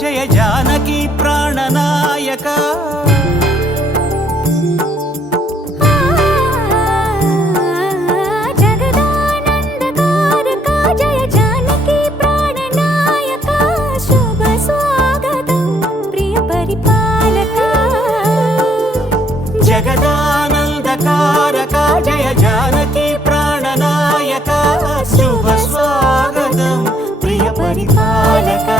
జయ జానకి ప్రాణనాయక జగదానందకారక జయ జానకి ప్రాణనాయక శుభ స్వాగతం ప్రియ పరిపాలక జగదానందకారక జయ జానకి ప్రాణనాయక శుభ స్వాగతం ప్రియ పరిపాలక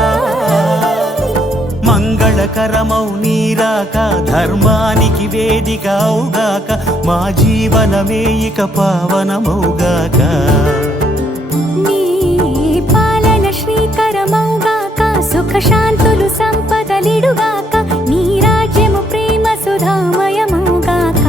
మంగళకరమౌ నీరాక ధర్మానికి వేదిక అవుగాక మా జీవనమే ఇక పావనమౌగాక నీ పాలన శ్రీకరమౌగాక సుఖ శాంతులు సంపదలిడుగాక నీ రాజ్యము ప్రేమ సుధామయమౌగాక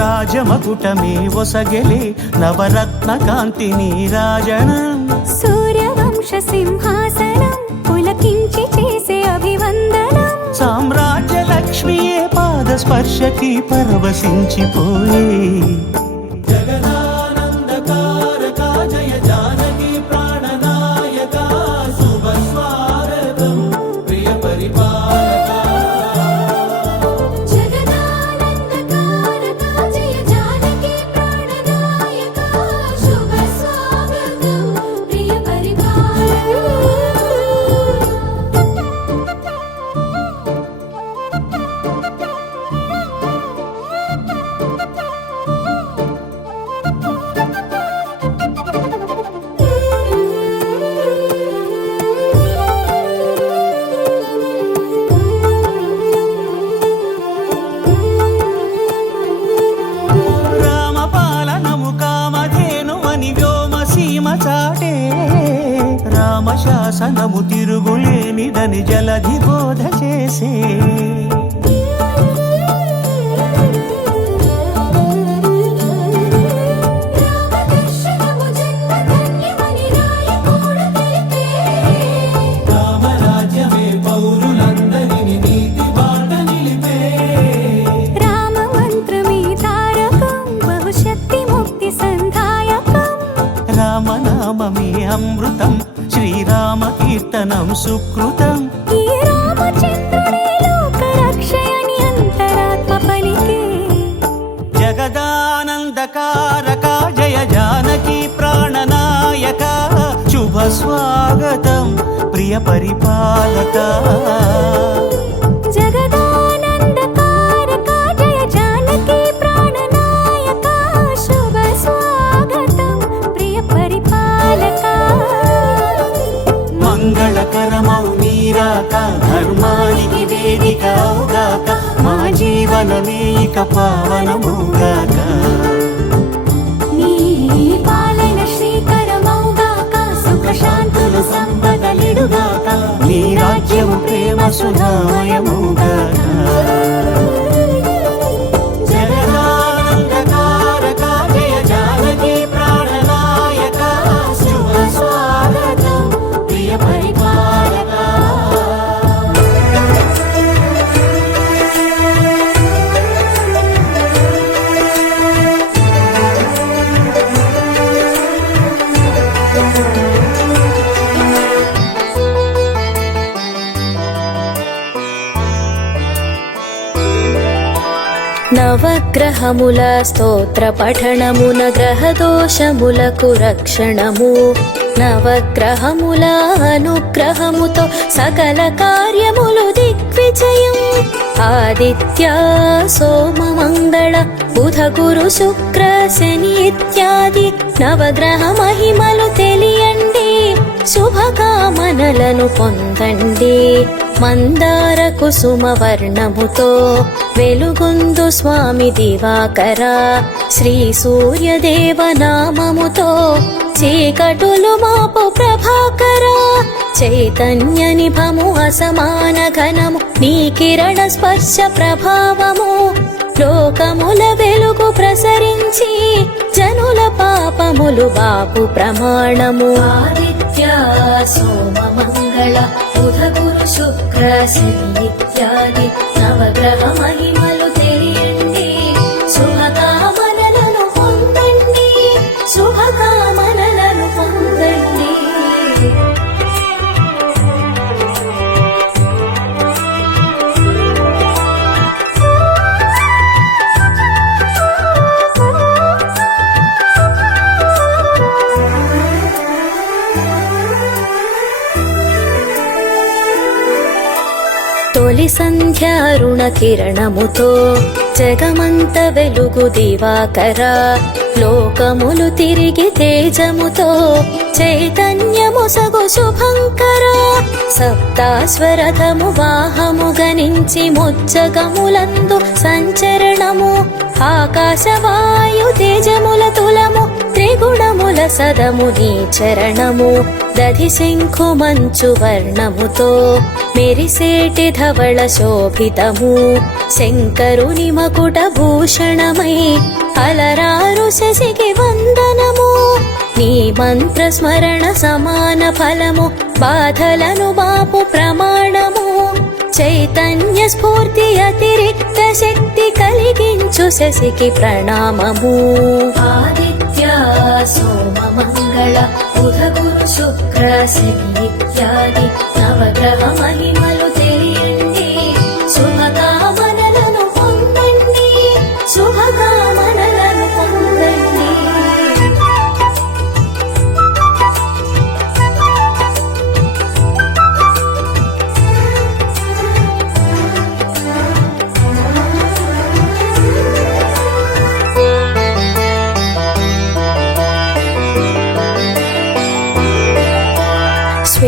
రాజమకుటమే ఒసగెలే నవరత్న కాంతి నీరాజనం సూర్యవంశ సింహాసనం పులకించి చేసే అభివందనం సామ్రాజ్య లక్ష్మియే పాద స్పర్శకి పరవశించిపోయే జగదానందకారక జయ జానకి ప్రాణనాయక శుభ స్వాగతం ప్రియ పరిపాలక రామశాసనము తిరుగులేనిదని జలధి బోధ చేసే రామరాజ్యమే పౌరులందరిని నీతి బాట నిలిపే రామ మంత్రమే తారకం బహుశక్తి ముక్తి సంధాయకం రామనామమే అమృతం శ్రీరామ కీర్తనం సుకృతం ఈ రామచంద్రుడే లోక రక్షయని అంతరాత్మ పలికే జగదానందకారక జయ జానకి ప్రాణనాయక శుభ స్వాగతం ప్రియ పరిపాలక జగదానందకారక జయ జానకి ప్రాణనాయక శుభ స్వాగతం ప్రియ పరిపాలక మంగళకరమౌ నీరాక ధర్మానికి వేదిక అవుగాక మా జీవనమే ఇక పావనమౌగాక నీ పాలన శ్రీకరమౌగాక సుఖ శాంతులు సంపదలిడుగాక నీ రాజ్యము ప్రేమ సుధామయమౌగాక జగదానందకారక నవగ్రహముల స్తోత్ర పఠనమున గ్రహదోషములకు రక్షణము నవగ్రహముల అనుగ్రహముతో సకల కార్యములు దిగ్విజయం ఆదిత్య సోమ మంగళ బుధ గురు శుక్ర శని ఇత్యాది నవగ్రహ మహిమలు తెలియండి శుభకామనలను పొందండి మందార కుసుమ వర్ణముతో వెలుగొందు స్వామి దివాకర శ్రీ సూర్యదేవ నామముతో చీకటులు మాపు ప్రభాకర చైతన్య నిభము అసమాన ఘనము నీ కిరణ స్పర్శ ప్రభావము లోకముల వెలుగు ప్రసరించి జనుల పాపములు బాపు ప్రమాణము ఆదిత్య సోమ మంగళ బుధ గురు శుక్ర శని ఇత్యాది నవగ్రహ మహిమలు తెలియండి శుభకామనలను పొందండి శుభకామనలను పొందండి తొలి సంధ్య అరుణ కిరణముతో జగమంత వెలుగు దివాకర లోకములు తిరిగి తేజముతో చైతన్యము సగు శుభంకర సప్తాశ్వరథము వాహము గణించి ముచ్చగములందు సంచరణము ఆకాశవాయు తేజముల తులము త్రిగుణముల సదము నీ చరణము దధి శంఖు మంచు వర్ణముతో మెరిసేటి ధవళ శోభితము శంకరుని మకుట భూషణమై అలరారు శశికి వందనము నీ మంత్ర స్మరణ సమాన ఫలము బాధలను బాపు ప్రమాణము చైతన్య స్ఫూర్తి అతిరిక్త శక్తి కలిగించు శశికి ప్రణామము ఆదిత్య సోమ మంగళ బుధ గురు శుక్ర శని ఇత్యాది నవగ్రహ మహిమలు తెలియండి శుభకామనలను పొందండి శుభకామనలను పొందండి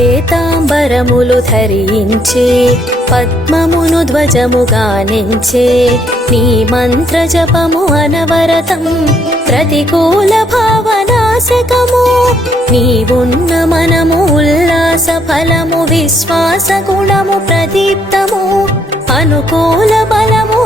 శ్వేతాంబరములు ధరించి పద్మమును ధ్వజముగా నించే నీ మంత్ర జపము అనవరతం ప్రతికూల భావనాశకము నీవున్న మనము ఉల్లాస ఫలము విశ్వాస గుణము ప్రదీప్తము అనుకూల బలము